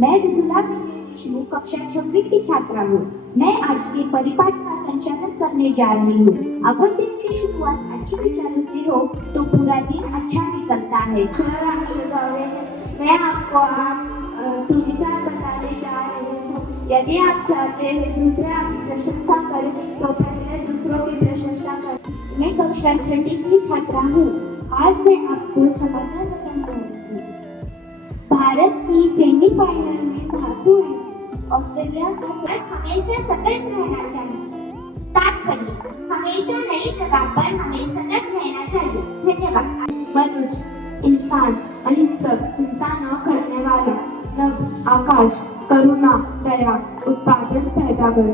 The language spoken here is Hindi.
मैं विदुला विजय कक्षा 26 की छात्रा हूँ। मैं आज के परिपाठ का संचालन करने जा रही हूँ। अगर दिन की शुरुआत अच्छे विचारों से हो तो पूरा दिन अच्छा निकलता है। मैं आपको आज सुविचार बताने जा रही हूँ। यदि आप चाहते हैं दूसरे आपकी प्रशंसा करें तो पहले दूसरों की प्रशंसा करें। मैं कक्षा 6 की छात्रा हूँ। आज मैं आपको समाचार बताने जा रही हूँ। भारत की सेमीफाइनल में धांसू है। ऑस्ट्रेलिया का हमेशा सतर्क रहना चाहिए। तात्पर्य हमेशा नई जगह पर हमें सतर्क रहना चाहिए। धन्यवाद। मनुष्य, इंसान, अहिंसक, हिंसा न करने वाला, नभ, आकाश, करुणा, दया, उत्पादन पैदा कर